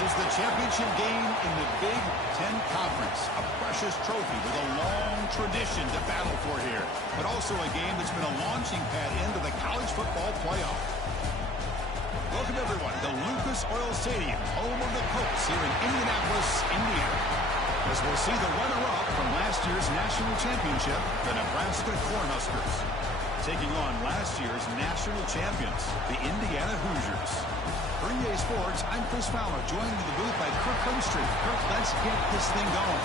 This is the championship game in the Big Ten Conference. A precious trophy with a long tradition to battle for here. But also a game that's been a launching pad into the college football playoff. Welcome, everyone, to Lucas Oil Stadium, home of the Colts here in Indianapolis, Indiana. As we'll see the runner-up from last year's national championship, the Nebraska Cornhuskers, taking on last year's national champions, the Indiana Hoosiers. For EA Sports, I'm Chris Fowler, joined in the booth by Kirk Herbstreit. Kirk, let's get this thing going.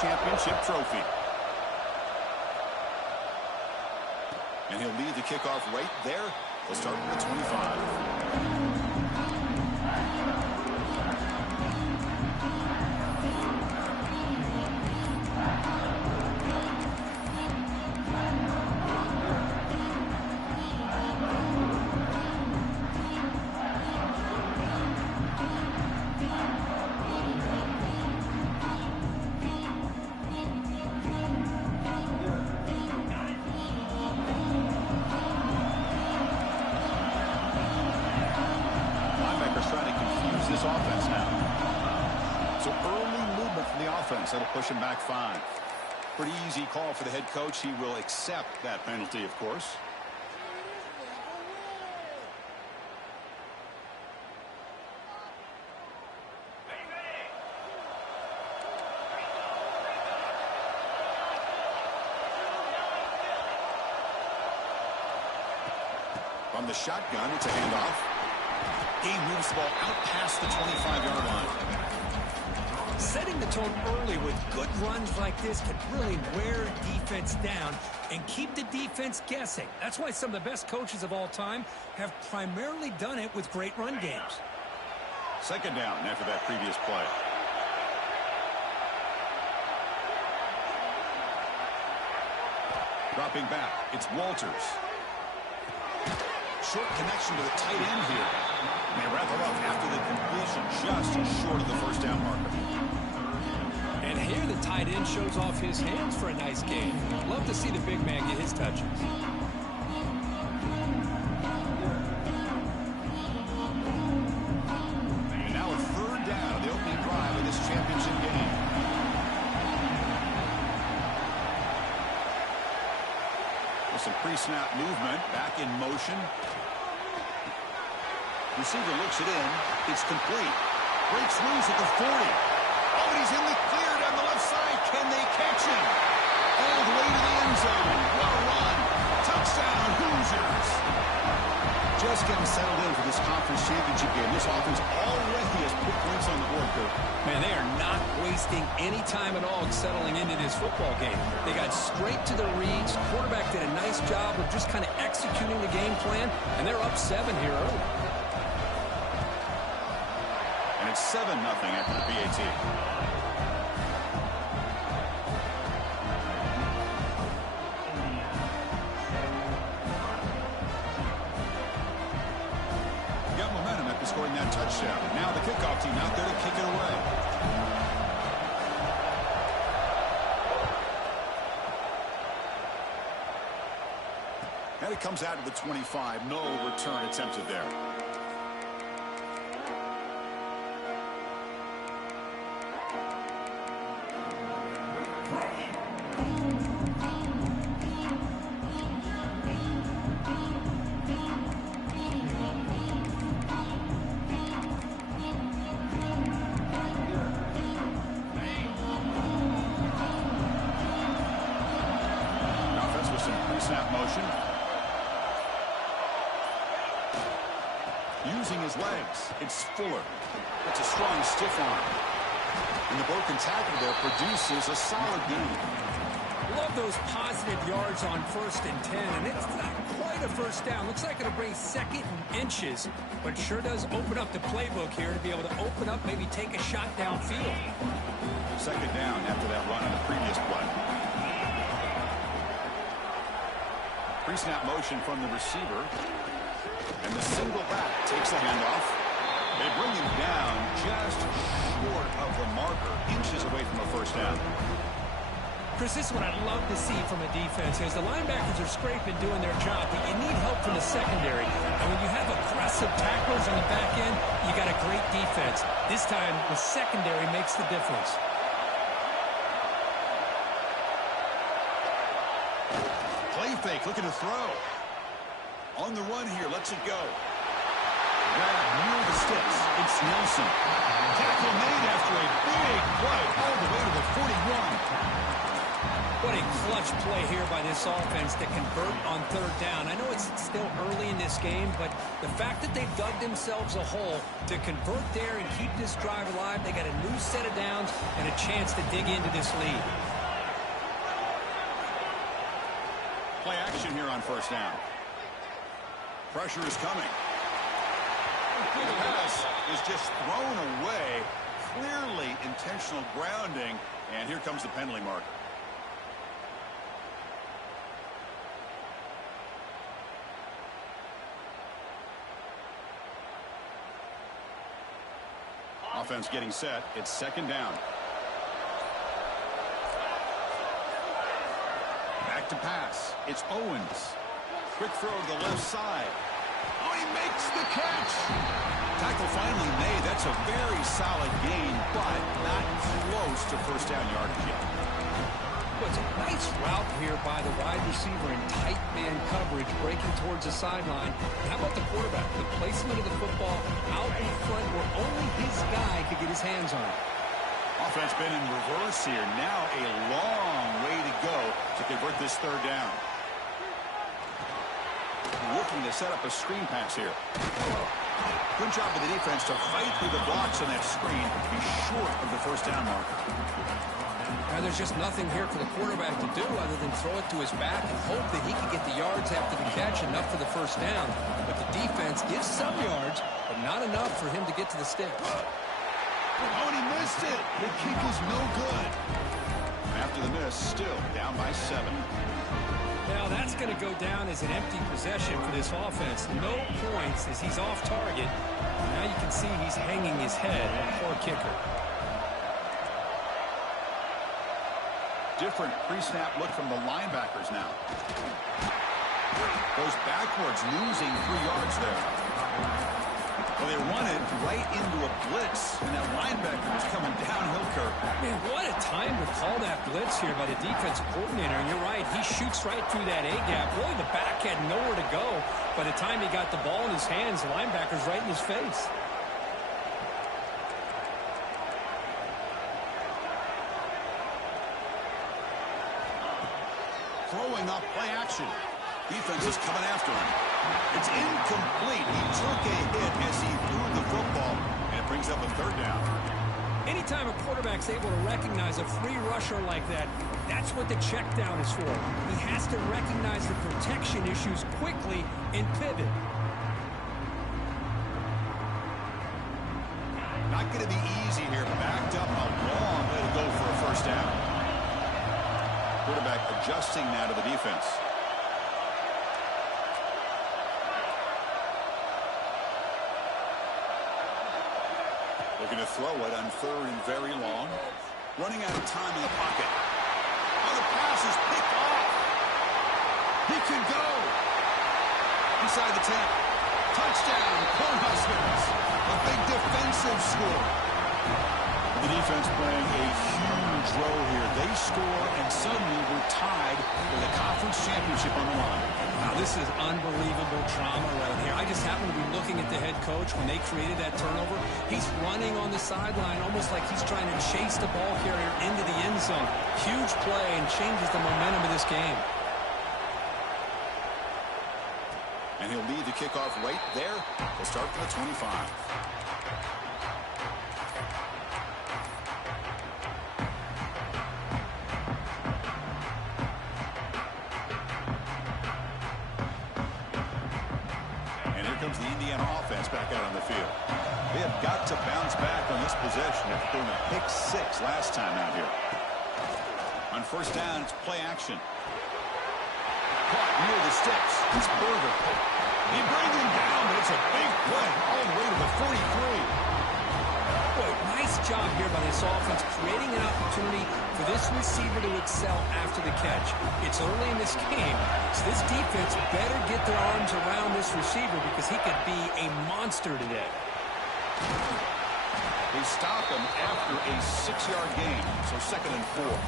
Championship trophy. And he'll lead the kickoff right there. He'll start with the 25. Offense now. So early movement from the offense. That'll push him back 5. Pretty easy call for the head coach. He will accept that penalty, of course. From the shotgun, it's a handoff. He moves the ball out past the 25-yard line. Setting the tone early with good runs like this can really wear defense down and keep the defense guessing. That's why some of the best coaches of all time have primarily done it with great run games. Second down after that previous play. Dropping back, it's Walters. Short connection to the tight end here. And they wrap it up after the completion, just short of the first down marker. And here the tight end shows off his hands for a nice game. Love to see the big man get his touches. And now a third down of the opening drive of this championship game. With some pre-snap movement, back in motion. Receiver looks it in. It's complete. Breaks loose at the 40. Oh, and he's in the clear down the left side. Can they catch him? All the way to the end zone. Well run. Touchdown, Hoosiers. Just getting settled in for this conference championship game. This offense already has put points on the board, Kirk. Man, they are not wasting any time at all settling into this football game. They got straight to the reads. Quarterback did a nice job of just kind of executing the game plan, and they're up 7 here early. And it's 7-0 after the PAT. Got momentum after scoring that touchdown. Now the kickoff team out there to kick it away. And it comes out to the 25. No return attempted there. Snap motion. Using his legs. It's Fuller. That's a strong stiff arm. And the broken tackle there produces a solid gain. Love those positive yards on 1st and 10, and it's not quite a first down. Looks like it'll bring 2nd and inches, but it sure does open up the playbook here to be able to open up, maybe take a shot downfield. 2nd down after that run on the previous play. Pre-snap motion from the receiver, and the single back takes the handoff. They bring him down just short of the marker, inches away from a first down. Chris, this is what I'd love to see from a defense. As the linebackers are scraping, doing their job, but you need help from the secondary. And when you have aggressive tacklers on the back end, you got a great defense. This time, the secondary makes the difference. Play fake, looking to throw. On the run here, lets it go. Grab near the sticks. It's Nelson. Tackle made after a big play all the way to the 41. What a clutch play here by this offense to convert on 3rd down. I know it's still early in this game, but the fact that they've dug themselves a hole to convert there and keep this drive alive, they got a new set of downs and a chance to dig into this lead. Play action here on 1st down. Pressure is coming. The pass is just thrown away. Clearly intentional grounding, and here comes the penalty mark. Offense getting set. It's 2nd down. Back to pass. It's Owens. Quick throw to the left side. Oh, he makes the catch. Tackle finally made. That's a very solid gain, but not close to first down yardage yet. Well, it's a nice route here by the wide receiver in tight man coverage, breaking towards the sideline. How about the quarterback? The placement of the football out in front where only his guy could get his hands on it. Offense been in reverse here. Now a long way to go to convert this 3rd down. Looking to set up a screen pass here. Good job of the defense to fight through the blocks on that screen. Be short of the first down mark. Now there's just nothing here for the quarterback to do other than throw it to his back and hope that he can get the yards after the catch, enough for the first down. But the defense gives some yards, but not enough for him to get to the sticks. Oh, and he missed it. The kick is no good. After the miss, still down by 7. Now that's going to go down as an empty possession for this offense. No points as he's off target. Now you can see he's hanging his head. A poor kicker. Different pre-snap look from the linebackers now. Goes backwards, losing 3 yards there. Well, they run it right into a blitz, and that linebacker was coming downhill curve. Man, what a time to call that blitz here by the defensive coordinator. And you're right, he shoots right through that A-gap. Really, the back had nowhere to go. By the time he got the ball in his hands, the linebacker's right in his face. Throwing up play action. Defense is coming after him. It's incomplete. He took a hit as he threw the football, and it brings up a 3rd down. Anytime a quarterback's able to recognize a free rusher like that, that's what the check down is for. He has to recognize the protection issues quickly and pivot. Not going to be easy here. Backed up a long way to go for a first down. Quarterback adjusting now to the defense. Looking to throw it on 3rd and very long. Running out of time in the pocket. Oh, the pass is picked off. He can go. Inside the 10. Touchdown, Cornhuskers. A big defensive score. The defense playing a huge role here. They score, and suddenly we're tied with a conference championship on the line. Now, this is unbelievable trauma right here. I just happen to be looking at the head coach when they created that turnover. He's running on the sideline almost like he's trying to chase the ball carrier into the end zone. Huge play and changes the momentum of this game. And he'll lead the kickoff right there. We'll start from the 25. Indiana offense back out on the field. They have got to bounce back on this possession after throwing a pick 6 last time out here. On first down, it's play action. Caught near the sticks. It's Berger. He brings him down, but it's a big play all the way to the 43. Boy, nice job here by this offense, creating an opportunity for this receiver to excel after the catch. It's early in this game, so this defense better get their arms around this receiver because he could be a monster today. They stop him after a 6-yard gain, so 2nd and 4.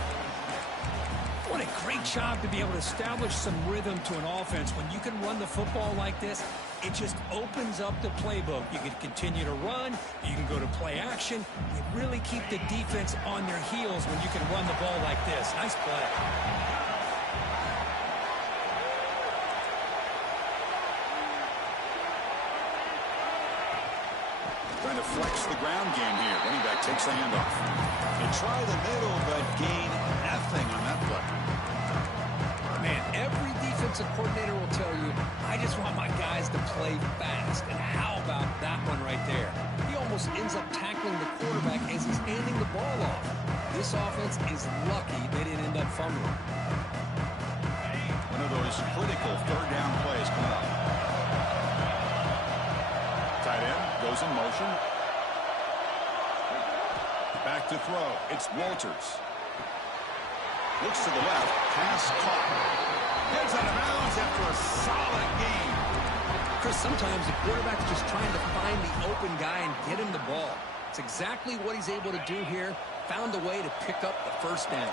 What a great job to be able to establish some rhythm to an offense. When you can run the football like this, it just opens up the playbook. You can continue to run. You can go to play action. You really keep the defense on their heels when you can run the ball like this. Nice play. Trying to flex the ground game here. Running back takes the handoff. They try the middle, but gain nothing on that play. Man, every defensive coordinator will tell you, I just want my guys to play fast. And how about that one right there? He almost ends up tackling the quarterback as he's handing the ball off. This offense is lucky they didn't end up fumbling. One of those critical 3rd down plays coming up. Tight end goes in motion. Back to throw. It's Walters. Looks to the left. Pass caught. Heads out of bounds after a solid game. Chris, sometimes the quarterback's just trying to find the open guy and get him the ball. It's exactly what he's able to do here. Found a way to pick up the first down.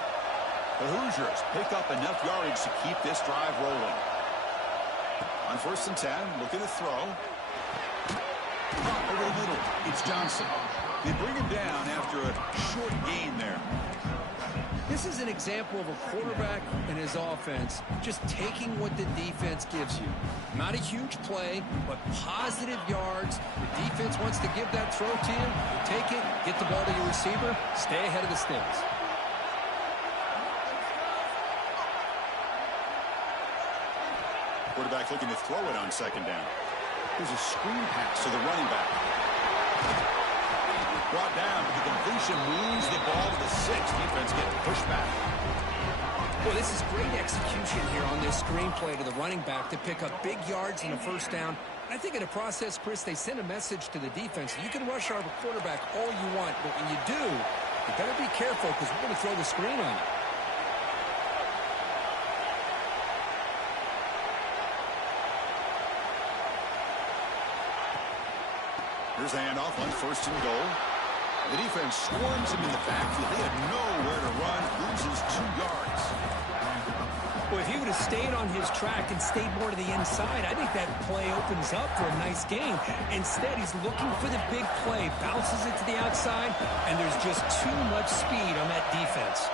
The Hoosiers pick up enough yardage to keep this drive rolling. On 1st and 10, looking to throw. Over the middle, it's Johnson. They bring him down after a short gain there. This is an example of a quarterback and his offense just taking what the defense gives you. Not a huge play, but positive yards. The defense wants to give that throw to you. You take it, get the ball to your receiver, stay ahead of the sticks. Quarterback looking to throw it on 2nd down. There's a screen pass to the running back. Brought down. The completion moves the ball to the 6. Defense getting pushed back. Well, this is great execution here on this screen play to the running back to pick up big yards and a first down. I think in the process, Chris, they send a message to the defense. You can rush our quarterback all you want, but when you do, you better be careful because we're going to throw the screen on you. Here's the handoff on 1st and goal. The defense swarms him in the backfield. They had nowhere to run. Loses 2 yards. Well, if he would have stayed on his track and stayed more to the inside, I think that play opens up for a nice game. Instead, he's looking for the big play, bounces it to the outside, and there's just too much speed on that defense.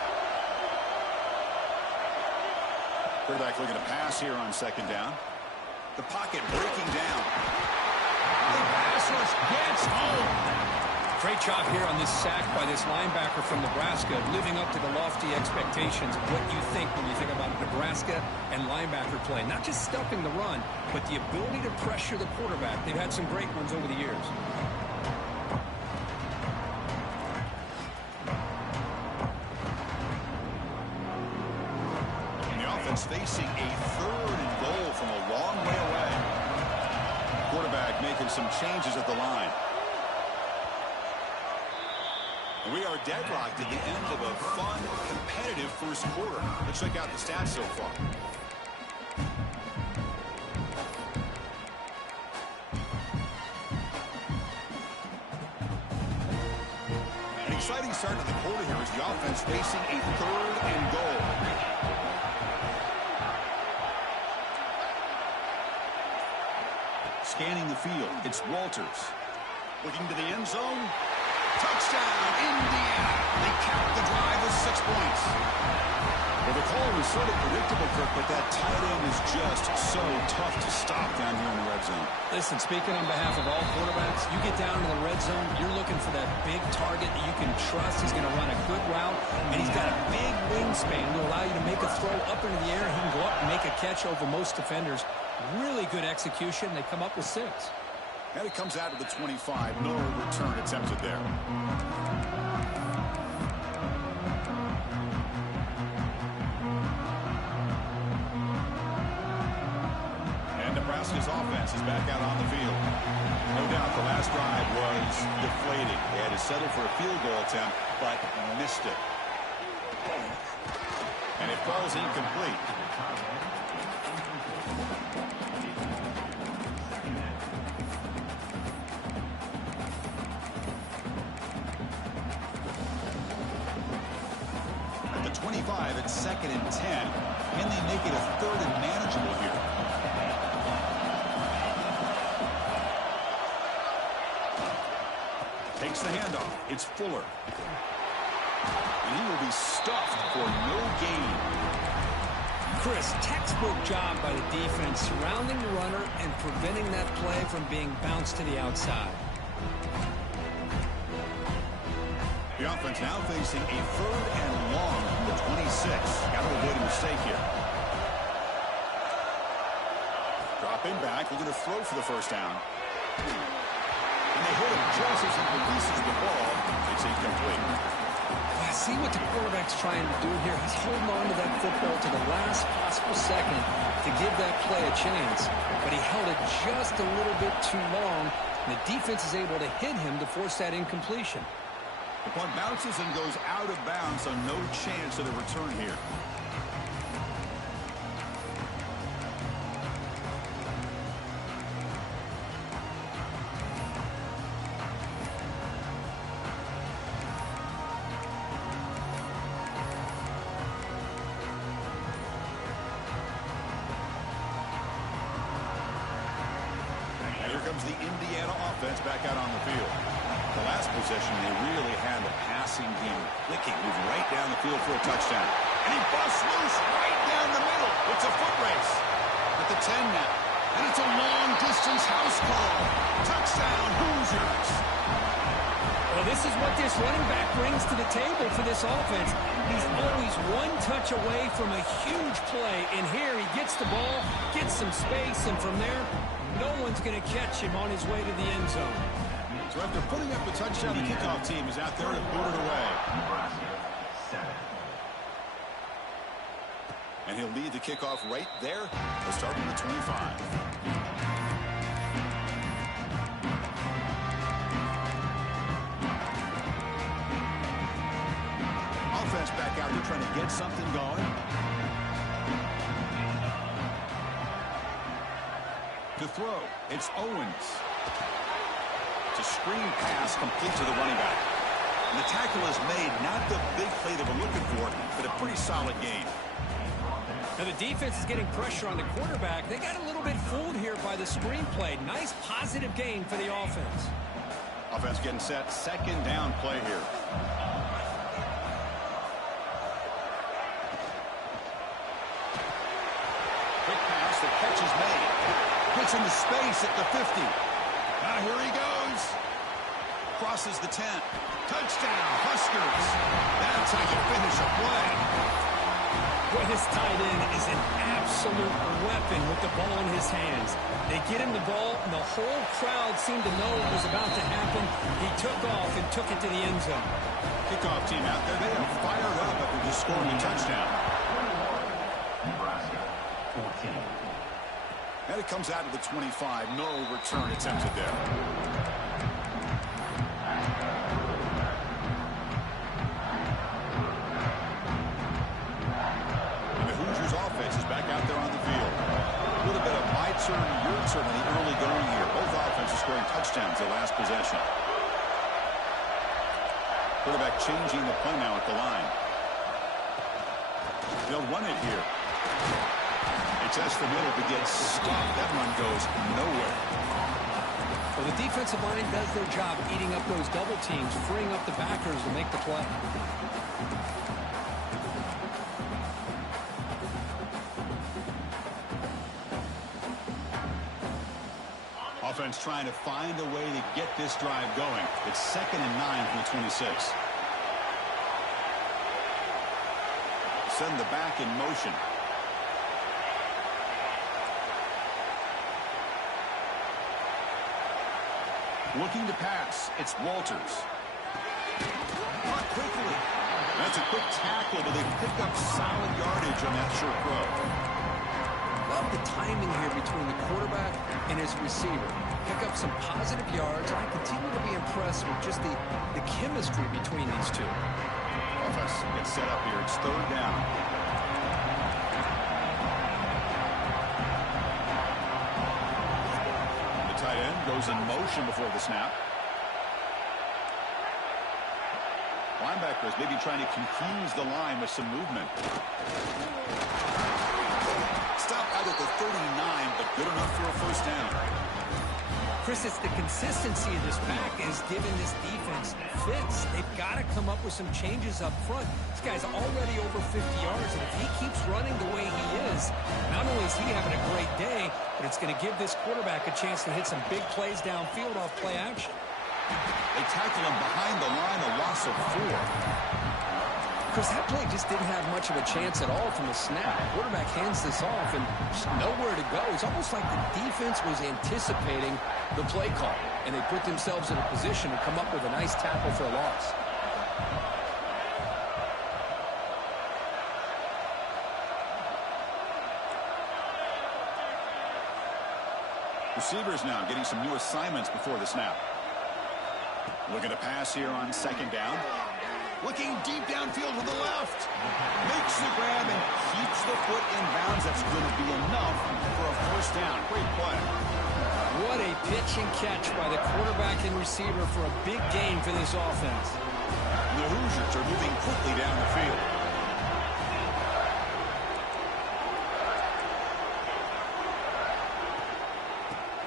Quarterback looking to pass here on 2nd down. The pocket breaking down. The pass rush gets home. Great job here on this sack by this linebacker from Nebraska, living up to the lofty expectations of what you think when you think about Nebraska and linebacker play. Not just stopping the run, but the ability to pressure the quarterback. They've had some great ones over the years. And the offense facing a 3rd and goal from a long way away. Quarterback making some changes at the line. We are deadlocked at the end of a fun, competitive first quarter. Let's check out the stats so far. An exciting start to the quarter here as the offense facing a 3rd and goal. Scanning the field, it's Walters. Looking to the end zone. Touchdown, Indiana. They count the drive with 6 points. Well, the call was sort of predictable, Kirk, but that tight end is just so tough to stop down here in the red zone. Listen, speaking on behalf of all quarterbacks, you get down to the red zone, you're looking for that big target that you can trust. He's going to run a good route, and he's got a big wingspan to allow you to make a throw up into the air. He can go up and make a catch over most defenders. Really good execution. They come up with 6. And it comes out to the 25. No return attempted there. And Nebraska's offense is back out on the field. No doubt the last drive was deflating. They had to settle for a field goal attempt, but missed it. And it falls incomplete. At the 25, it's 2nd and 10. Can they make it a 3rd and manageable here? Takes the handoff. It's Fuller. And he will be stuffed for no gain. Chris, textbook job by the defense surrounding the runner and preventing that play from being bounced to the outside. The offense now facing a 3rd and long from the 26. Got to avoid a mistake here. Dropping back, looking to throw for the first down. And they hit him just as he releases the ball. It's incomplete. See what the quarterback's trying to do here. He's holding on to that football to the last possible second to give that play a chance. But he held it just a little bit too long. And the defense is able to hit him to force that incompletion. The punt bounces and goes out of bounds, so no chance of a return here. Comes the Indiana offense back out on the field. The last possession, they really had the passing game clicking, moving right down the field for a touchdown. And he busts loose right down the middle. It's a foot race. At the 10 now. And it's a long-distance house call. Touchdown, Hoosiers. Well, this is what this running back brings to the table for this offense. He's always one touch away from a huge play. And here he gets the ball, gets some space, and from there, no one's going to catch him on his way to the end zone. So after putting up the touchdown, the kickoff team is out there to boot it away. And he'll lead the kickoff right there. He'll start from the 25. Offense back out there trying to get something going. To throw, it's Owens. It's a screen pass complete to the running back. And the tackle is made, not the big play that we're looking for, but a pretty solid gain. Now the defense is getting pressure on the quarterback. They got a little bit fooled here by the screen play. Nice positive gain for the offense. Offense getting set, 2nd down play here. Quick pass, the catch is made. Puts into space at the 50. Now here he goes. Crosses the 10. Touchdown, Huskers. That's how you finish a play. Well, his tight end is an absolute weapon with the ball in his hands. They get him the ball, and the whole crowd seemed to know it was about to happen. He took off and took it to the end zone. Kickoff team out there. They are fired up after just scoring a touchdown. Nebraska, 14. And it comes out of the 25. No return attempted there. And the Hoosiers offense is back out there on the field. A little bit of my turn, your turn in the early going here. Both offenses scoring touchdowns their last possession. Quarterback changing the play now at the line. They'll run it here. Test the middle to get stopped. That run goes nowhere. Well, the defensive line does their job eating up those double teams, freeing up the backers to make the play. Offense trying to find a way to get this drive going. It's 2nd and 9 from the 26. Send the back in motion. Looking to pass. It's Walters. Caught quickly. That's a quick tackle, but they pick up solid yardage on that short throw. Love the timing here between the quarterback and his receiver. Pick up some positive yards. I continue to be impressed with just the chemistry between these two. Offense gets set up here. It's third down. The tight end goes in motion before the snap. Linebackers maybe trying to confuse the line with some movement. Stop out at the 39, but good enough for a first down. Chris, it's the consistency of this pack is giving this defense fits. They've got to come up with some changes up front. This guy's already over 50 yards, and if he keeps running the way he is, not only is he having a great day, but it's going to give this quarterback a chance to hit some big plays downfield off play action. They tackle him behind the line, a loss of 4. Chris, that play just didn't have much of a chance at all from the snap. The quarterback hands this off and just nowhere to go. It's almost like the defense was anticipating the play call, and they put themselves in a position to come up with a nice tackle for a loss. Receivers now getting some new assignments before the snap. Looking to pass here on second down. Looking deep downfield to the left. Makes the grab and keeps the foot in bounds. That's going to be enough for a first down. Great play. What a pitch and catch by the quarterback and receiver for a big gain for this offense. The Hoosiers are moving quickly down the field.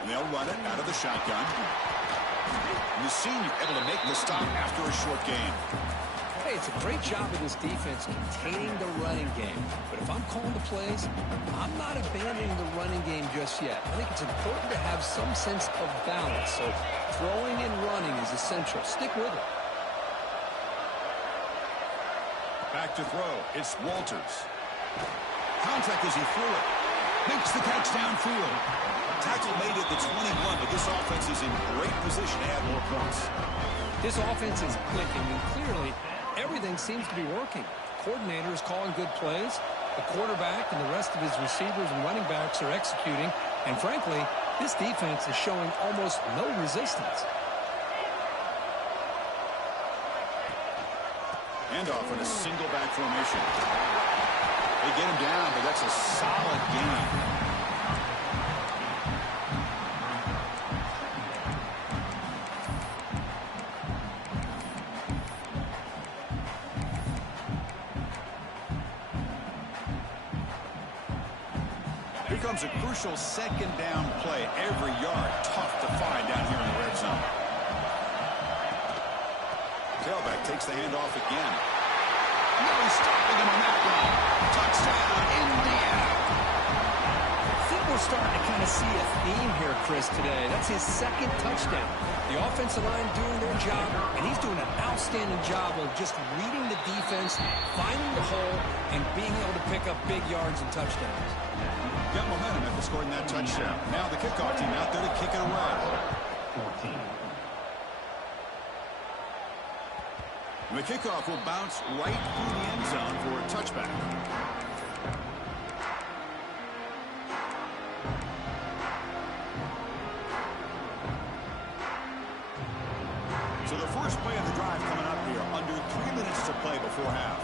And they'll run it out of the shotgun. And the senior able to make the stop after a short gain. Hey, it's a great job of this defense containing the running game. But if I'm calling the plays, I'm not abandoning the running game just yet. I think it's important to have some sense of balance. So throwing and running is essential. Stick with it. Back to throw. It's Walters. Contact as he threw it. Makes the catch downfield. Tackle made at the 21, but this offense is in great position to add more points. This offense is clicking, and clearly everything seems to be working. The coordinator is calling good plays. The quarterback and the rest of his receivers and running backs are executing. And frankly, this defense is showing almost no resistance. Handoff in a single back formation. They get him down, but that's a solid gain. Here comes a crucial second down play. Every yard tough to find down here in the red zone. Tailback takes the handoff again. Really stopping him on that one. Touchdown, Indiana. I think we're starting to kind of see a theme here, Chris, today. That's his second touchdown. The offensive line doing their job, and he's doing an outstanding job of just reading the defense, finding the hole, and being able to pick up big yards and touchdowns. Got momentum after scoring that touchdown. Now the kickoff team out there to kick it away. 14. The kickoff will bounce right through the end zone for a touchback. So the first play of the drive coming up here. Under 3 minutes to play before half.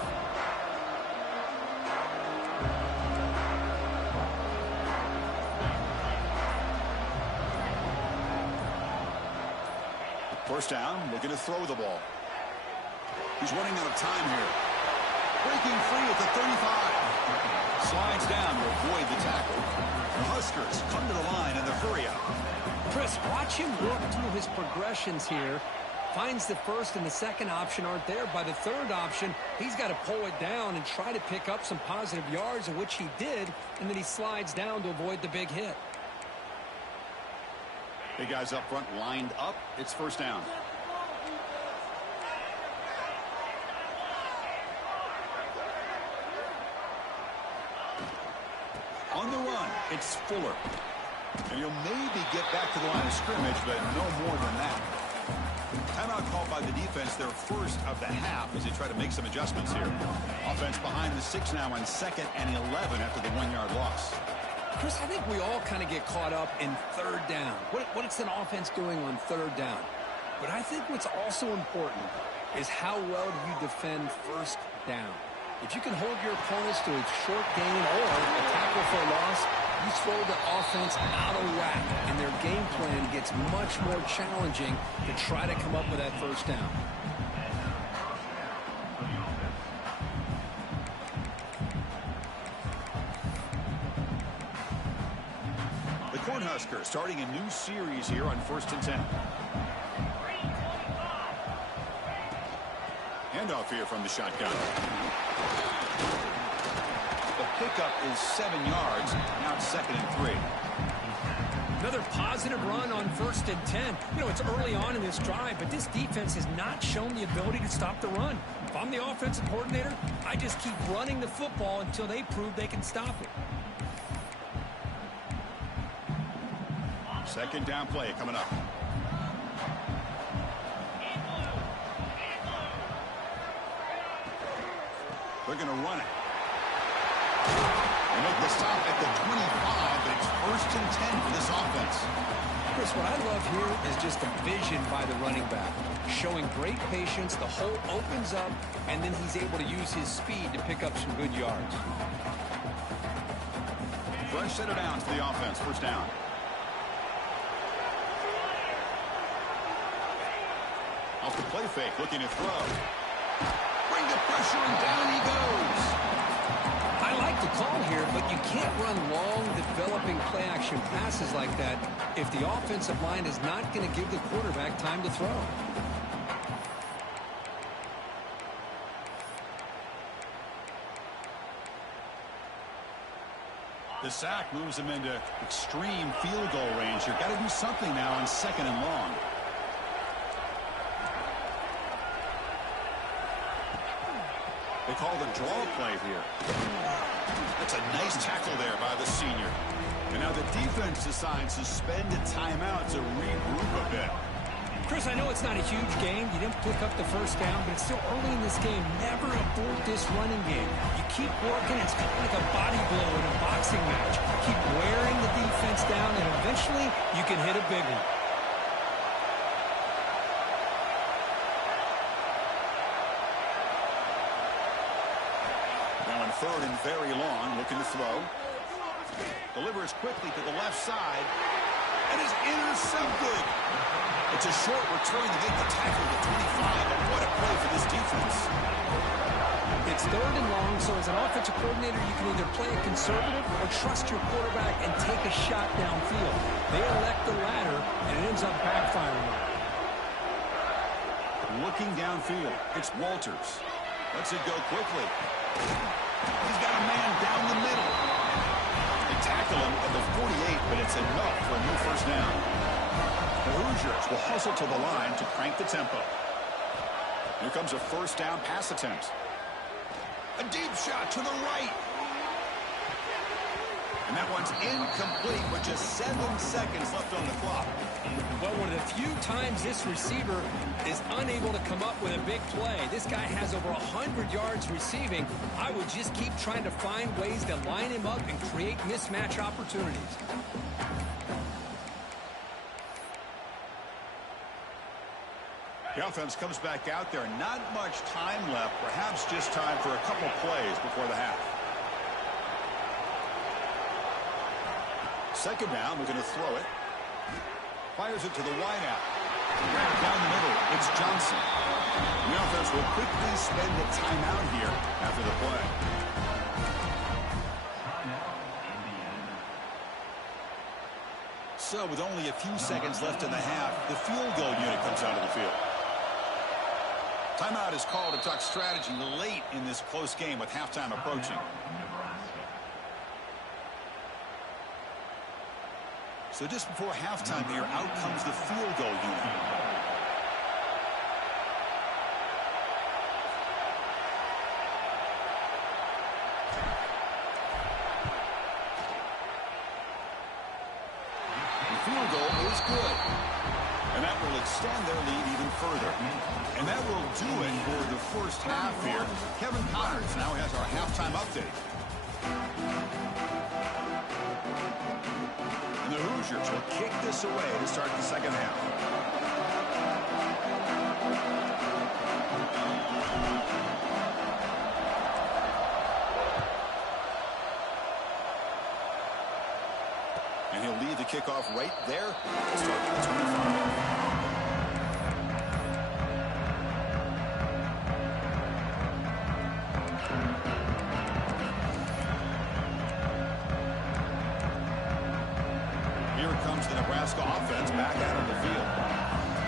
First down, looking to throw the ball. He's running out of time here. Breaking free at the 35. Slides down to avoid the tackle. The Huskers come to the line in the hurry up. Chris, watch him work through his progressions here. Finds the first and the second option aren't there. By the third option, he's got to pull it down and try to pick up some positive yards, in which he did, and then he slides down to avoid the big hit. Big guys up front lined up. It's first down. On the run, it's Fuller. And he'll maybe get back to the line of scrimmage, but no more than that. Timeout called by the defense, their first of the half, as they try to make some adjustments here. Offense behind the 6 now on 2nd and 11 after the 1-yard loss. Chris, I think we all kind of get caught up in third down. What's an offense doing on third down? But I think what's also important is how well do you defend first down. If you can hold your opponents to a short gain or a tackle for a loss, you throw the offense out of whack, and their game plan gets much more challenging to try to come up with that first down. The Cornhuskers starting a new series here on 1st and 10. Handoff here from the shotgun. The pickup is 7 yards. Now it's 2nd and 3. Another positive run on 1st and 10. You know, it's early on in this drive, but this defense has not shown the ability to stop the run. If I'm the offensive coordinator, I just keep running the football until they prove they can stop it. 2nd down play coming up. They're going to run it. They make the stop at the 25, but it's 1st and 10 for this offense. Chris, what I love here is just the vision by the running back. Showing great patience, the hole opens up, and then he's able to use his speed to pick up some good yards. Fresh set of downs for the offense. 1st down. Off the play fake, looking to throw. Bring the pressure, and down he goes. I like the call here, but you can't run long, developing play-action passes like that if the offensive line is not going to give the quarterback time to throw. The sack moves him into extreme field goal range. You've got to do something now on 2nd and long. They call the draw play here. That's a nice tackle there by the senior. And now the defense decides to spend a timeout to regroup a bit. Chris, I know it's not a huge game. You didn't pick up the 1st down, but it's still early in this game. Never abort this running game. You keep working. It's kind of like a body blow in a boxing match. Keep wearing the defense down, and eventually you can hit a big one. Now in 3rd and very long, looking to throw. Delivers quickly to the left side, and is intercepted. It's a short return to make the tackle to 25, and what a play for this defense. It's 3rd and long, so as an offensive coordinator, you can either play it conservative or trust your quarterback and take a shot downfield. They elect the latter, and it ends up backfiring. Looking downfield, it's Walters. Lets it go quickly. He's got a man down the middle. They tackle him at the 48, but it's enough for a new 1st down. The Hoosiers will hustle to the line to crank the tempo. Here comes a 1st down pass attempt. A deep shot to the right. And that one's incomplete with just 7 seconds left on the clock. Well, one of the few times this receiver is unable to come up with a big play. This guy has over 100 yards receiving. I would just keep trying to find ways to line him up and create mismatch opportunities. The offense comes back out there. Not much time left. Perhaps just time for a couple plays before the half. 2nd down, we're going to throw it. Fires it to the wideout. Down the middle, it's Johnson. The offense will quickly spend a timeout here after the play. So with only a few seconds left in the half, the field goal unit comes out of the field. Timeout is called to talk strategy late in this close game with halftime approaching. So just before halftime here, out comes the field goal unit. good. And that will extend their lead even further. And that will do it for the first half here. Kevin Connors now has our halftime update. And the Hoosiers will kick this away to start the second half. And he'll lead the kickoff right there to start the 25. The Nebraska offense back out on the field.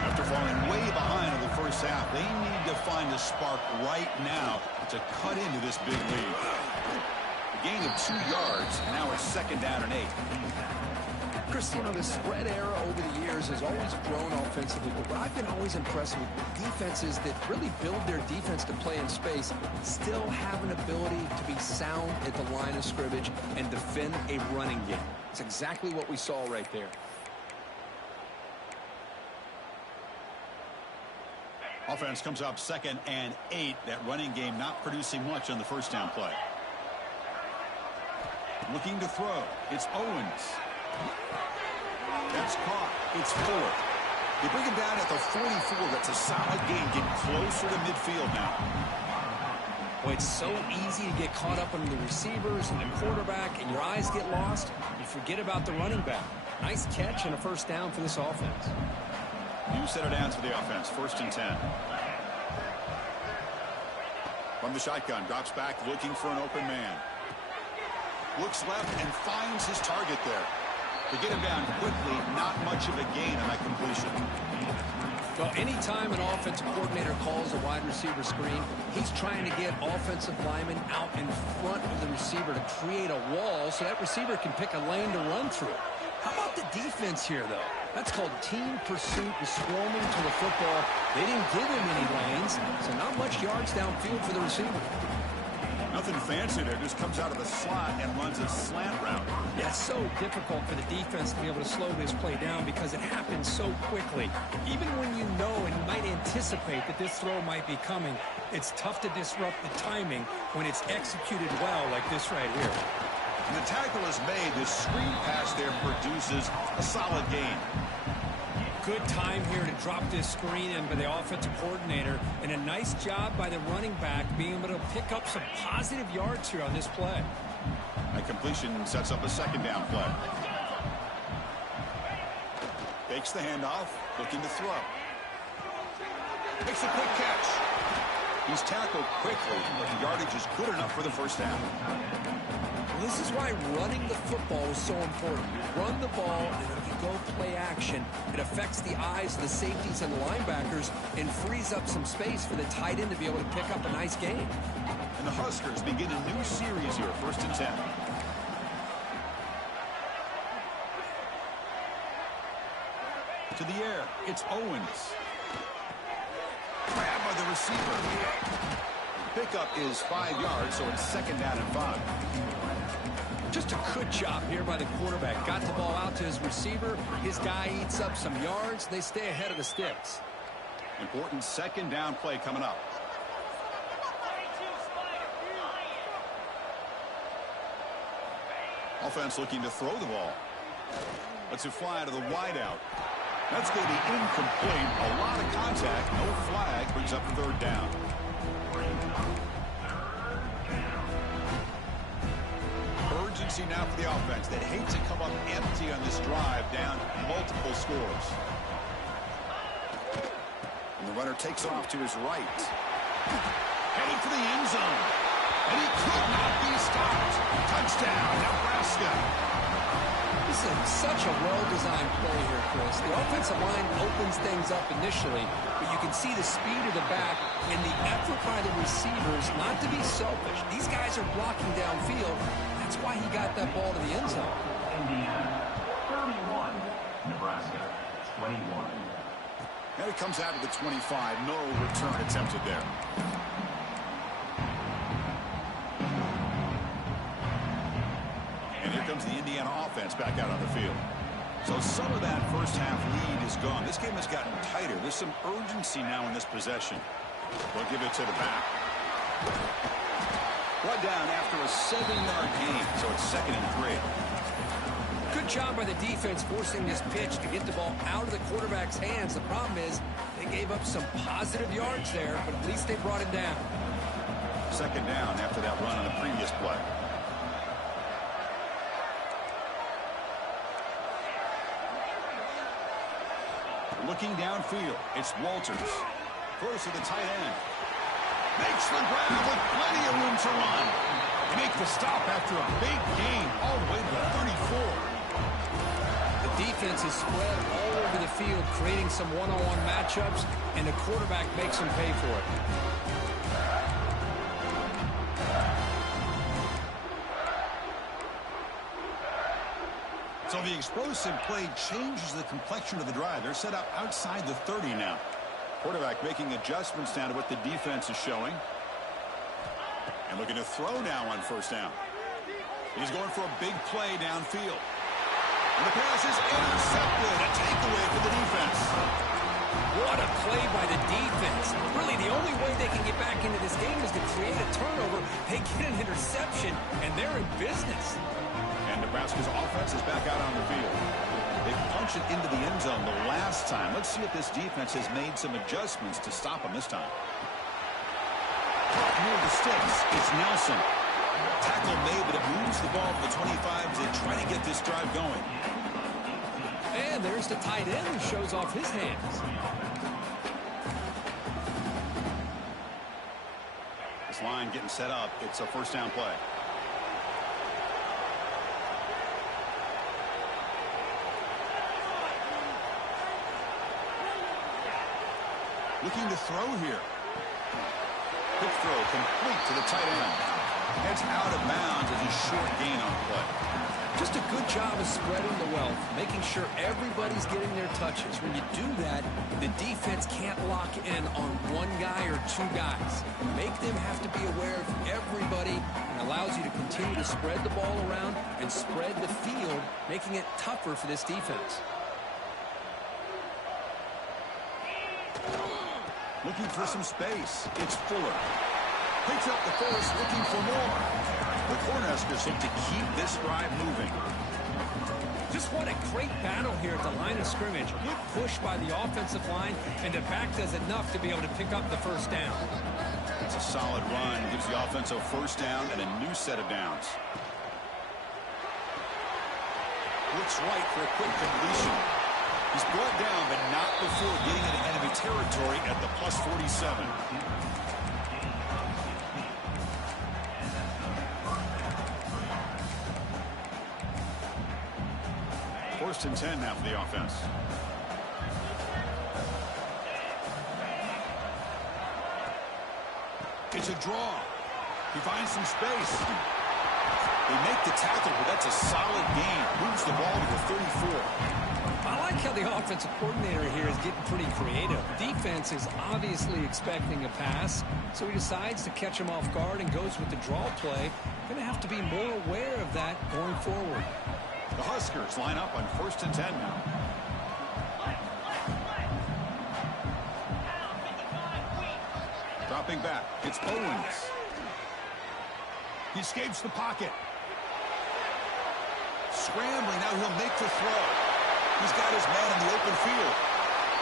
After falling way behind in the first half, they need to find a spark right now to cut into this big lead. A gain of 2 yards, and now it's second down and 8. Chris, you know, the spread era over the years has always grown offensively, but I've been always impressed with defenses that really build their defense to play in space, still have an ability to be sound at the line of scrimmage and defend a running game. It's exactly what we saw right there. Offense comes up second and 8. That running game not producing much on the first down play. Looking to throw. It's Owens. That's caught. It's Fuller. They bring him down at the 44. That's a solid gain. Get closer to midfield now. Well, it's so easy to get caught up under the receivers and the quarterback, and your eyes get lost. You forget about the running back. Nice catch and a first down for this offense. New set of downs for the offense. First and 10. From the shotgun, drops back looking for an open man. Looks left and finds his target there. To get him down quickly, not much of a gain on that completion. Well, anytime an offensive coordinator calls a wide receiver screen, he's trying to get offensive linemen out in front of the receiver to create a wall so that receiver can pick a lane to run through. How about the defense here, though? That's called team pursuit and swarming to the football. They didn't give him any lanes, so not much yards downfield for the receiver. Nothing fancy there. Just comes out of the slot and runs a slant route. Yeah, it's so difficult for the defense to be able to slow this play down because it happens so quickly. Even when you know and you might anticipate that this throw might be coming, it's tough to disrupt the timing when it's executed well like this right here. And the tackle is made. The screen pass there produces a solid gain. Good time here to drop this screen in by the offensive coordinator, and a nice job by the running back being able to pick up some positive yards here on this play. That completion sets up a second down play. Takes the handoff, looking to throw. Makes a quick catch. He's tackled quickly, but the yardage is good enough for the first down. Well, this is why running the football is so important. You run the ball, and if you go play action, it affects the eyes of the safeties and the linebackers and frees up some space for the tight end to be able to pick up a nice gain. And the Huskers begin a new series here, first and 10. To the air, it's Owens. Grabbed by the receiver. Pickup is 5 yards, so it's second down and 5. Just a good job here by the quarterback. Got the ball out to his receiver. His guy eats up some yards. They stay ahead of the sticks. Important second down play coming up. Offense looking to throw the ball. Lets it fly to the wideout. That's going to be incomplete. A lot of contact. No flag. Brings up third down. Urgency now for the offense that hates to come up empty on this drive, down multiple scores. And the runner takes off to his right. Heading for the end zone. And he could not be stopped. Touchdown, Nebraska. This is such a well-designed play here, Chris. The offensive line opens things up initially, but you can see the speed of the back and the effort by the receivers not to be selfish. These guys are blocking downfield. That's why he got that ball to the end zone. Indiana, 31. Nebraska, 21. And it comes out of the 25. No return attempted there. And here comes the Indiana offense back out on the field. So some of that first half lead is gone. This game has gotten tighter. There's some urgency now in this possession. They'll give it to the back. Brought down after a 7-yard gain, so it's 2nd and 3. Good job by the defense forcing this pitch to get the ball out of the quarterback's hands. The problem is they gave up some positive yards there, but at least they brought him down. 2nd down after that run on the previous play. Looking downfield, it's Walters. Throws to the tight end. Makes the grab with plenty of room to run. They make the stop after a big gain all the way to the 34. The defense is spread all over the field, creating some one-on-one matchups, and the quarterback makes them pay for it. So the explosive play changes the complexion of the drive. They're set up outside the 30 now. Quarterback making adjustments down to what the defense is showing. And looking to throw now on 1st down. He's going for a big play downfield. And the pass is intercepted. A takeaway for the defense. What a play by the defense. Really, the only way they can get back into this game is to create a turnover. They get an interception, and they're in business. And Nebraska's offense is back out on the field. They punched it into the end zone the last time. Let's see if this defense has made some adjustments to stop them this time. Caught near the sticks. It's Nelson. Tackle made, but it moves the ball to the 25 as they try to get this drive going. And there's the tight end who shows off his hands. This line getting set up. It's a 1st down play. Looking to throw here. Quick throw complete to the tight end. Heads out of bounds as a short gain on play. Just a good job of spreading the wealth, making sure everybody's getting their touches. When you do that, the defense can't lock in on one guy or 2 guys. Make them have to be aware of everybody, and allows you to continue to spread the ball around and spread the field, making it tougher for this defense. Looking for some space. It's Fuller. Picks up the force, looking for more. The Cornhuskers look to keep this drive moving. Just what a great battle here at the line of scrimmage. Good push by the offensive line, and the back does enough to be able to pick up the 1st down. It's a solid run. Gives the offense a 1st down and a new set of downs. Looks right for a quick completion. He's brought down, but not before getting into enemy territory at the +47. 1st and 10 now for the offense. It's a draw. He finds some space. They make the tackle, but that's a solid gain. Moves the ball to the 34. I like how the offensive coordinator here is getting pretty creative. Defense is obviously expecting a pass, so he decides to catch him off guard and goes with the draw play. Going to have to be more aware of that going forward. The Huskers line up on 1st and 10 now. Dropping back, it's Owens. He escapes the pocket. Scrambling, now he'll make the throw. He's got his man in the open field.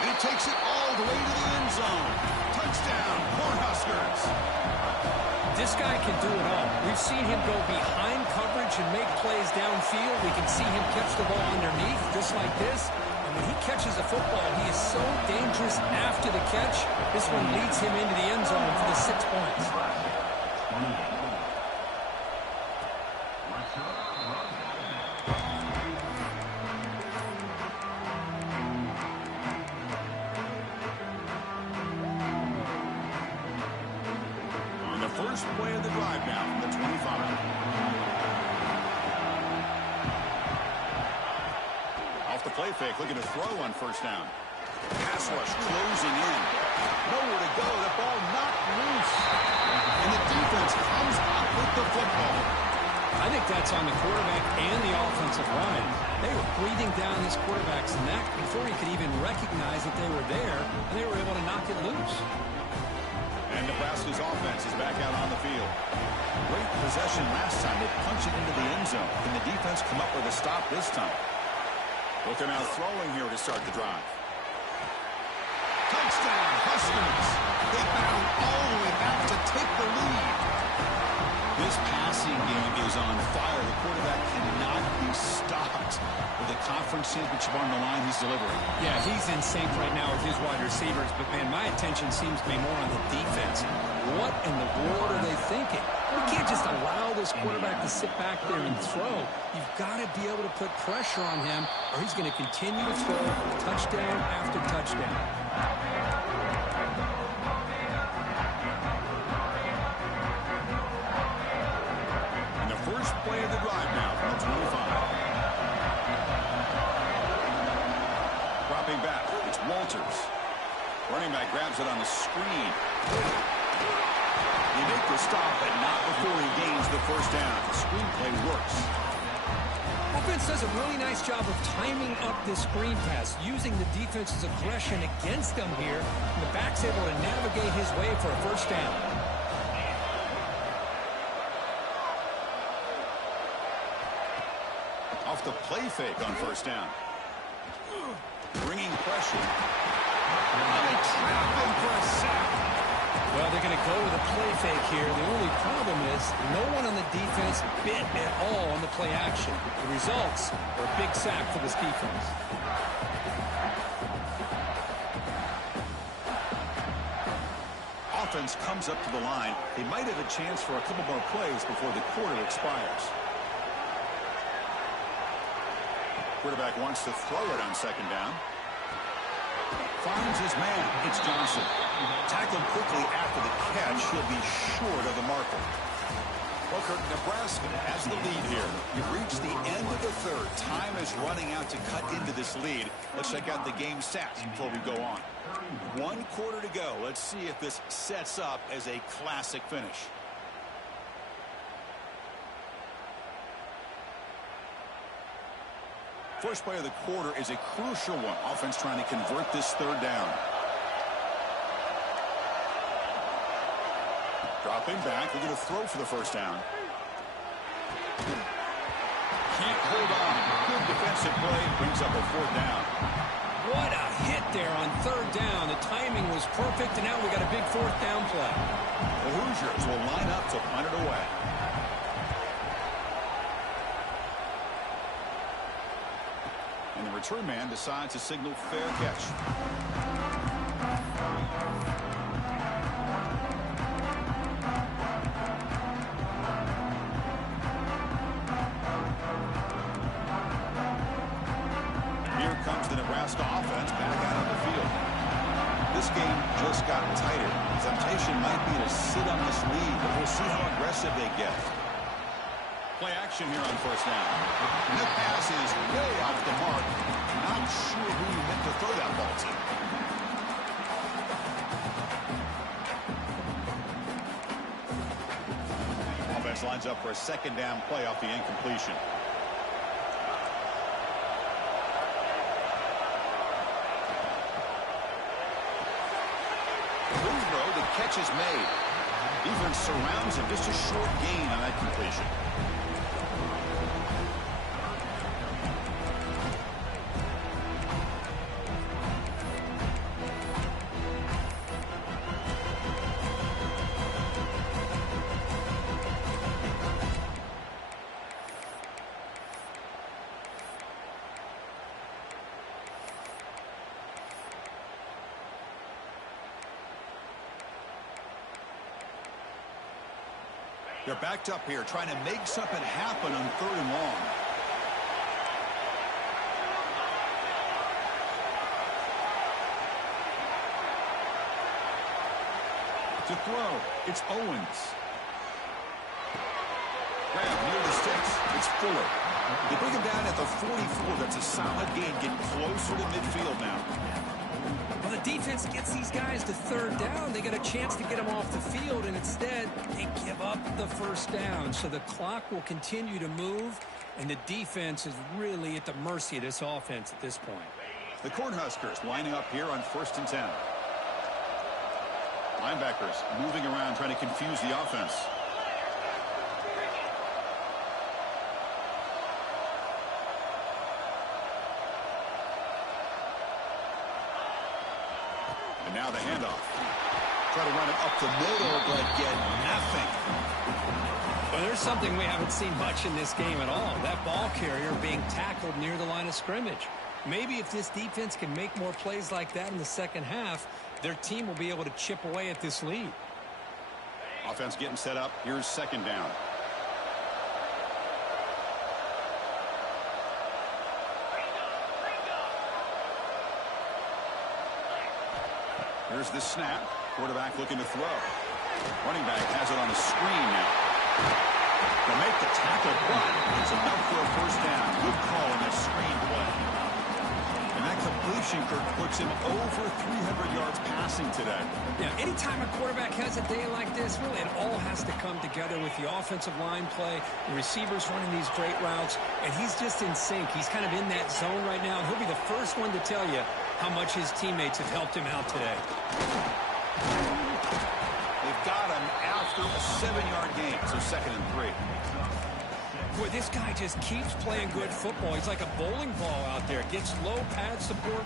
And he takes it all the way to the end zone. Touchdown, Cornhuskers. This guy can do it all. We've seen him go behind coverage and make plays downfield. We can see him catch the ball underneath, just like this. And when he catches the football, he is so dangerous after the catch. This one leads him into the end zone for the 6 points. First play of the drive now from the 25. Off the play fake, looking to throw on 1st down. Pass rush closing in. Nowhere to go. The ball knocked loose. And the defense comes up with the football. I think think that's on the quarterback and the offensive line. They were breathing down this quarterback's neck before he could even recognize that they were there, and they were able to knock it loose. And Nebraska's offense is back out on the field. Great possession last time. They punched it into the end zone. Can the defense come up with a stop this time? Looking out throwing here to start the drive. Touchdown, Huskers. They battle all the way back to take the lead. This passing game is on fire. The quarterback cannot be stopped. With the conference championship on the line, he's delivering. Yeah, he's in sync right now with his wide receivers. But, man, my attention seems to be more on the defense. What in the world are they thinking? You can't just allow this quarterback to sit back there and throw. You've got to be able to put pressure on him, or he's going to continue to throw touchdown after touchdown. First play of the drive now from the 25. Dropping back, it's Walters. Running back grabs it on the screen. He makes the stop, but not before he gains the first down. The screen play works. Offense does a really nice job of timing up this screen pass, using the defense's aggression against them here. And the back's able to navigate his way for a first down. Off the play fake on first down. Bringing pressure. And they trap him for a sack. Well, they're going to go with a play fake here. The only problem is no one on the defense bit at all on the play action. The results are a big sack for this defense. Offense comes up to the line. They might have a chance for a couple more plays before the quarter expires. Quarterback wants to throw it on second down. Finds his man. It's Johnson. Tackled quickly after the catch. He'll be short of the marker. Booker, Nebraska has the lead here. You've reached the end of the third. Time is running out to cut into this lead. Let's check out the game stats before we go on. 1 quarter to go. Let's see if this sets up as a classic finish. First play of the quarter is a crucial one. Offense trying to convert this third down. Dropping back. They're going to throw for the first down. Can't hold on. Good defensive play. Brings up a fourth down. What a hit there on third down. The timing was perfect, and now we got a big fourth down play. The Hoosiers will line up to punt it away. And the return man decides to signal fair catch. Here comes the Nebraska offense back out on the field. This game just got tighter. The temptation might be to sit on this lead, but we'll see how aggressive they get. Play action here on first down. And the pass is way off the mark. Not sure who you meant to throw that ball to. Offense lines up for a second down play off the incompletion. Throw, the catch is made. Defense surrounds him. Just a short gain on that completion. They're backed up here, trying to make something happen on third and long. To throw, it's Owens. Grab near the sticks. It's It's Fuller. They bring him down at the 44. That's a solid gain, getting closer to midfield now. Well, the defense gets these guys to third down. They get a chance to get them off the field, and instead they give up the first down. So the clock will continue to move, and the defense is really at the mercy of this offense at this point. The Cornhuskers lining up here on 1st and 10. Linebackers moving around trying to confuse the offense. And now the handoff. Try to run it up the middle, but get nothing. Well, there's something we haven't seen much in this game at all. That ball carrier being tackled near the line of scrimmage. Maybe if this defense can make more plays like that in the second half, their team will be able to chip away at this lead. Offense getting set up. Here's 2nd down. Here's the snap. Quarterback looking to throw. Running back has it on the screen now. To make the tackle, but it's enough for a first down. Good call on that screen play. And that completion, Kirk, puts him over 300 yards passing today. Yeah, anytime a quarterback has a day like this, really it all has to come together with the offensive line play, the receivers running these great routes, and he's just in sync. He's kind of in that zone right now, and he'll be the first one to tell you how much his teammates have helped him out today. They've got him after a 7-yard gain, so 2nd and 3. Boy, this guy just keeps playing good football. He's like a bowling ball out there. Gets low pad support,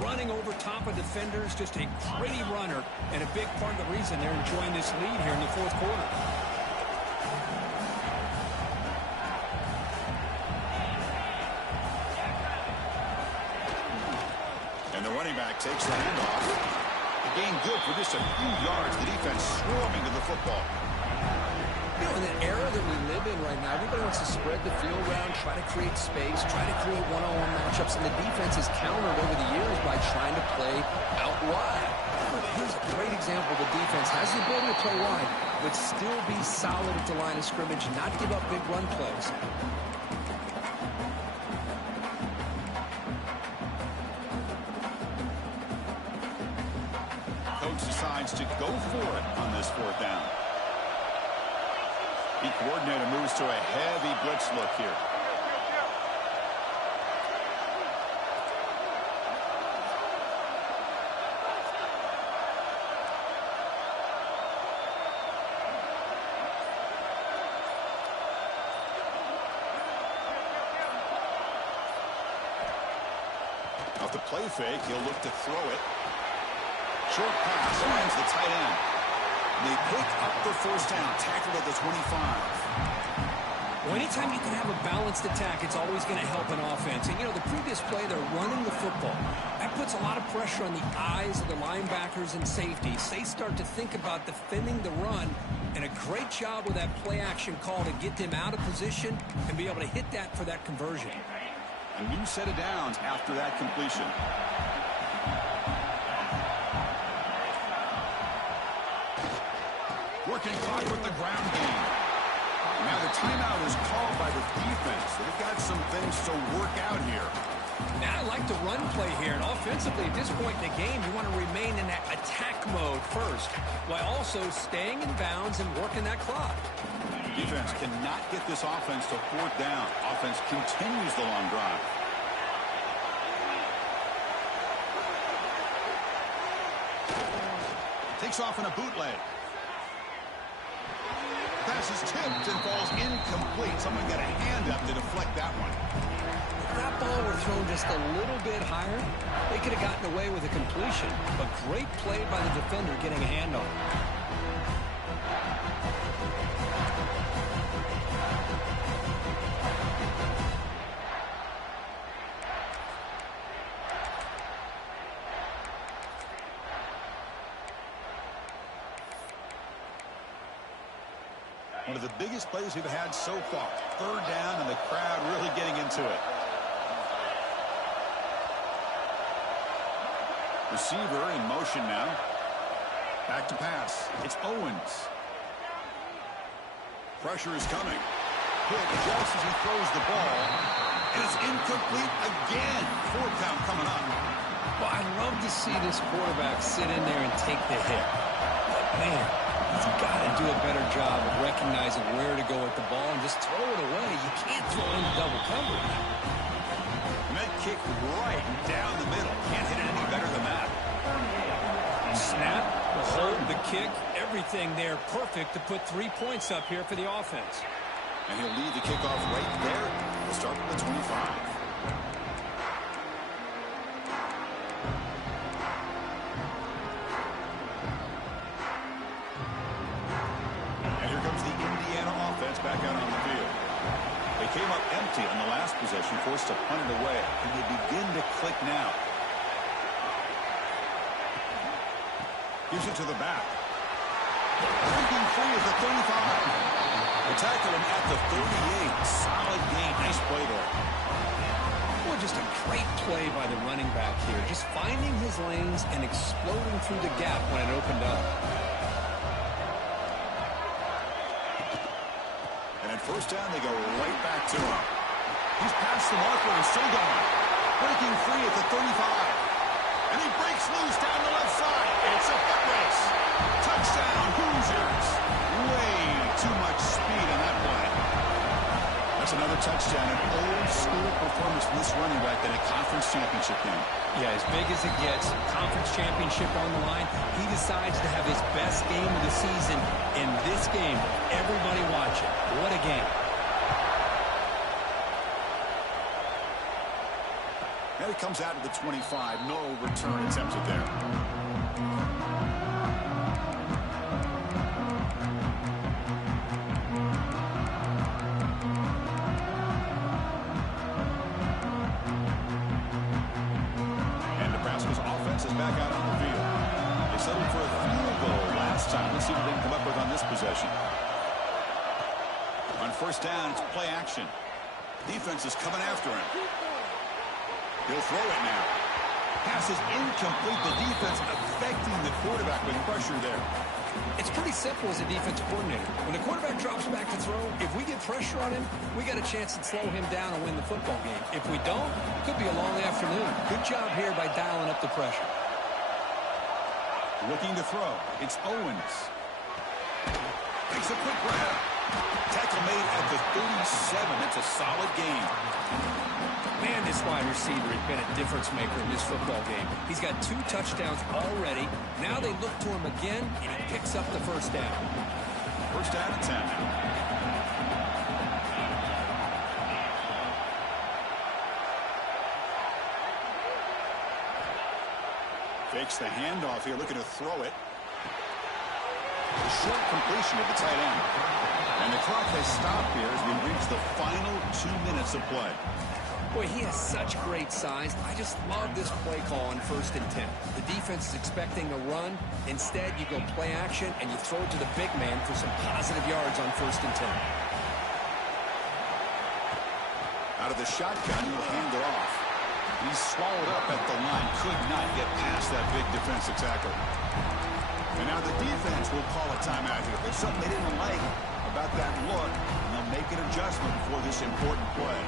running over top of defenders. Just a gritty runner, and a big part of the reason they're enjoying this lead here in the 4th quarter. And the running back takes the handoff. The gain good for just a few yards. The defense swarming to the football. You know, in the era that we live in right now, everybody wants to spread the field around, try to create space, try to create one-on-one matchups, and the defense has countered over the years by trying to play out wide. Here's a great example. The defense has the ability to play wide, but still be solid at the line of scrimmage, not give up big run plays. Coach decides to go for it on this 4th down. The coordinator moves to a heavy blitz look here. Off the play fake, he'll look to throw it. Short pass finds the tight end. They pick up the first down, tackled at the 25. Well, anytime you can have a balanced attack, it's always going to help an offense. And, you know, the previous play, they're running the football. That puts a lot of pressure on the eyes of the linebackers and safeties. They start to think about defending the run, and a great job with that play-action call to get them out of position and be able to hit that for that conversion. A new set of downs after that completion. Working clock with the ground game. Now the timeout is called by the defense. They've got some things to work out here. Now I like the run play here. And offensively, at this point in the game, you want to remain in that attack mode first, while also staying in bounds and working that clock. Defense cannot get this offense to 4th down. Offense continues the long drive. Takes off in a bootleg. Pass is tipped and falls incomplete. Someone got a hand up to deflect that one. If that ball were thrown just a little bit higher, they could have gotten away with a completion. But great play by the defender getting a hand on it. One of the biggest plays we've had so far. 3rd down, and the crowd really getting into it. Receiver in motion now. Back to pass. It's Owens. Pressure is coming. hit just as he throws the ball. And it's incomplete again. 4 count coming up. Well, I love to see this quarterback sit in there and take the hit. But, man, he's got to do a better job of recognizing where to go with the ball and just throw it away. You can't throw it into double coverage. And that kick right down the middle. Can't hit it any better than that. Snap, the hold, the kick, everything there perfect to put 3 points up here for the offense. And he'll lead the kickoff right there. We'll start with the 25. Back out on the field. They came up empty on the last possession, forced to punt it away. And they begin to click now. Gives it to the back. Breaking free is the 35. They tackle him at the 38. Solid gain. Nice play there. Boy, just a great play by the running back here. Just finding his lanes and exploding through the gap when it opened up. First down, they go right back to him. He's past the marker and still going. Breaking free at the 35. And he breaks loose down the left side. It's a foot race. Touchdown, Hoosiers. Way too much speed on that play. That's another touchdown. An old-school performance from this running back in a conference championship game. Yeah, as big as it gets, conference championship on the line, he decides to have his best game of the season in this game. Everybody watching. What a game. And it comes out of the 25. No return attempted there. Back out on the field. They settled for a field goal last time. Let's see what they can come up with on this possession. On first down, it's play action. Defense is coming after him. He'll throw it now. Pass is incomplete. The defense affecting the quarterback with pressure there. It's pretty simple as a defensive coordinator. When the quarterback drops back to throw, if we get pressure on him, we got a chance to slow him down and win the football game. If we don't, it could be a long afternoon. Good job here by dialing up the pressure. Looking to throw. It's Owens. Makes a quick grab. Tackle made at the 37. It's a solid game. Man, this wide receiver has been a difference maker in this football game. He's got 2 touchdowns already. Now they look to him again, and he picks up the first down. First down and 10 now. Fakes the handoff here, looking to throw it. A short completion of the tight end. And the clock has stopped here as we reach the final 2 minutes of play. Boy, he has such great size. I just love this play call on 1st and 10. The defense is expecting a run. Instead, you go play action, and you throw it to the big man for some positive yards on 1st and 10. Out of the shotgun, he'll hand it off. He's swallowed up at the line. Could not get past that big defensive tackle. And now the defense will call a timeout here. There's something they didn't like about that look, and they'll make an adjustment for this important play.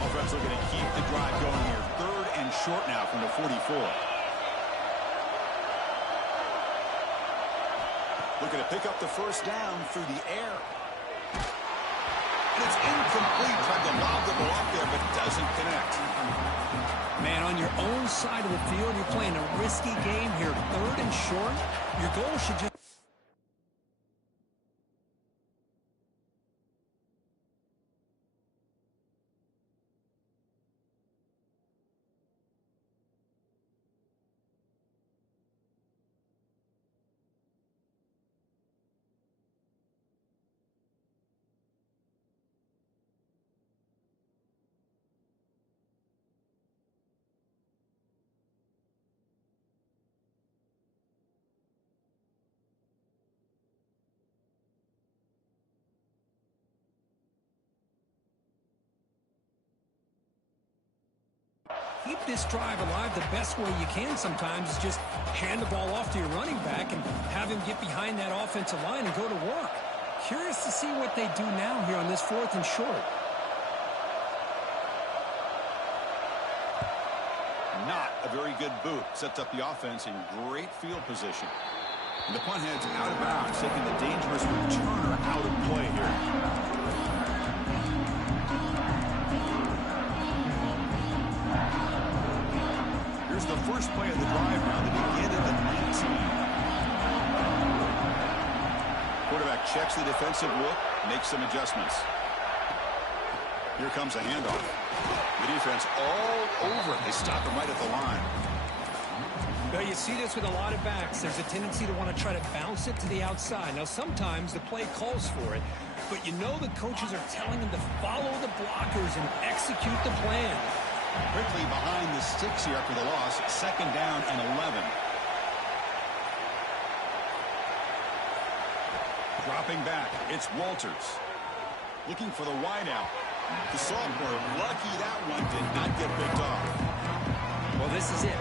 Offense looking to keep the drive going here. 3rd and short now from the 44. Looking to pick up the first down through the air. And it's incomplete. Tried to lob the ball up there, but doesn't connect. Man, on your own side of the field, you're playing a risky game here. 3rd and short. Your goal should just... keep this drive alive the best way you can sometimes is just hand the ball off to your running back and have him get behind that offensive line and go to work. Curious to see what they do now here on this 4th and short. Not a very good boot. Sets up the offense in great field position. And the punt heads out of bounds, taking the dangerous returner out of play here. Here's the first play of the drive now. They begin at the 19. Quarterback checks the defensive look, makes some adjustments. Here comes a handoff. The defense all over it. They stop him right at the line. Well, you see this with a lot of backs. There's a tendency to want to try to bounce it to the outside. Now, sometimes the play calls for it, but you know the coaches are telling them to follow the blockers and execute the plan. Quickly behind the sticks here after the loss. 2nd down and 11. Dropping back, it's Walters. Looking for the wideout. The sophomore, lucky that one did not get picked off. Well, this is it.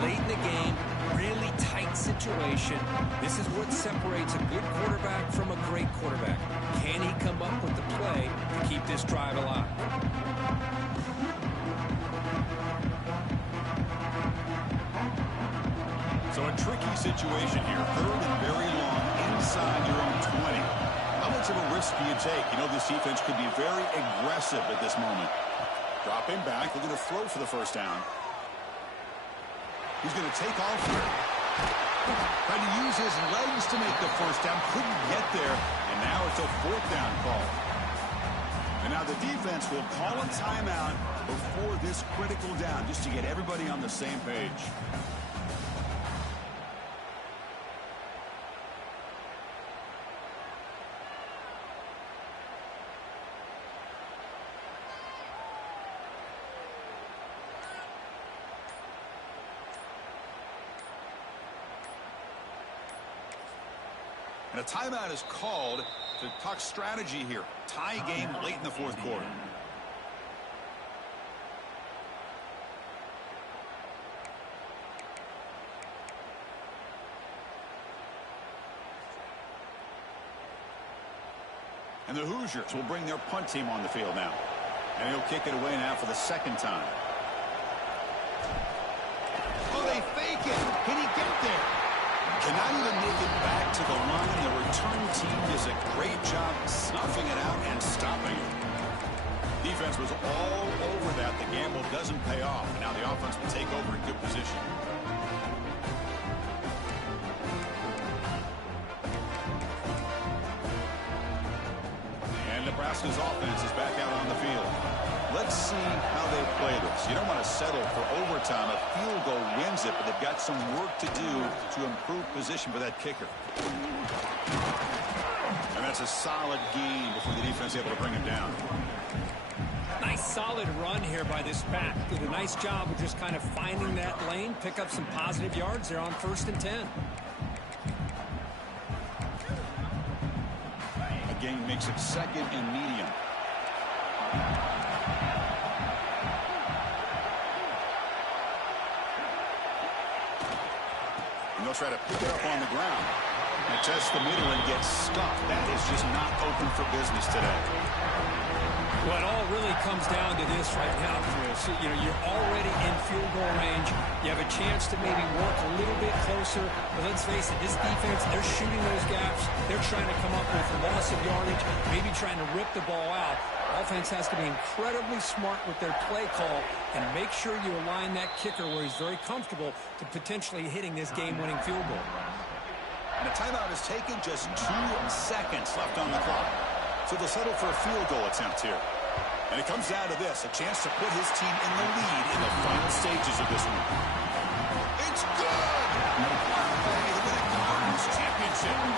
Late in the game, really tight situation. This is what separates a good quarterback from a great quarterback. Can he come up with the play to keep this drive alive? So a tricky situation here. 3rd and very long inside your own 20. How much of a risk do you take? You know, this defense could be very aggressive at this moment. Dropping back, looking to throw for the 1st down. He's going to take off here. Trying to use his legs to make the 1st down. Couldn't get there. And now it's a 4th down call. And now the defense will call a timeout before this critical down, just to get everybody on the same page. And a timeout is called to talk strategy here. Tie game late in the 4th quarter. And the Hoosiers will bring their punt team on the field now. And he'll kick it away now for the 2nd time. Oh, they fake it. Can he get there? Cannot even make it back to the line. The return team does a great job snuffing it out and stopping it. Defense was all over that. The gamble doesn't pay off. And now the offense will take over in good position. And Nebraska's offense is back out on the field. Let's see how they play this. You don't want to settle for overtime. A field goal wins it, but they've got some work to do to improve position for that kicker. And that's a solid gain before the defense is able to bring him down. Nice solid run here by this back. Did a nice job of just kind of finding that lane, pick up some positive yards there on 1st and 10. Again, makes it 2nd and medium. And they'll try to pick it up on the ground. And test the middle and get stuck. That is just not open for business today. Well, it all really comes down to this right now, Chris. You know, you're already in field goal range. You have a chance to maybe work a little bit closer. But let's face it, this defense, they're shooting those gaps. They're trying to come up with loss of yardage, maybe trying to rip the ball out. Offense has to be incredibly smart with their play call and make sure you align that kicker where he's very comfortable to potentially hitting this game-winning field goal. And a timeout is taken, just 2 seconds left on the clock. So they'll settle for a field goal attempt here. And it comes down to this, a chance to put his team in the lead in the final stages of this one. It's good! What a way to win a conference championship!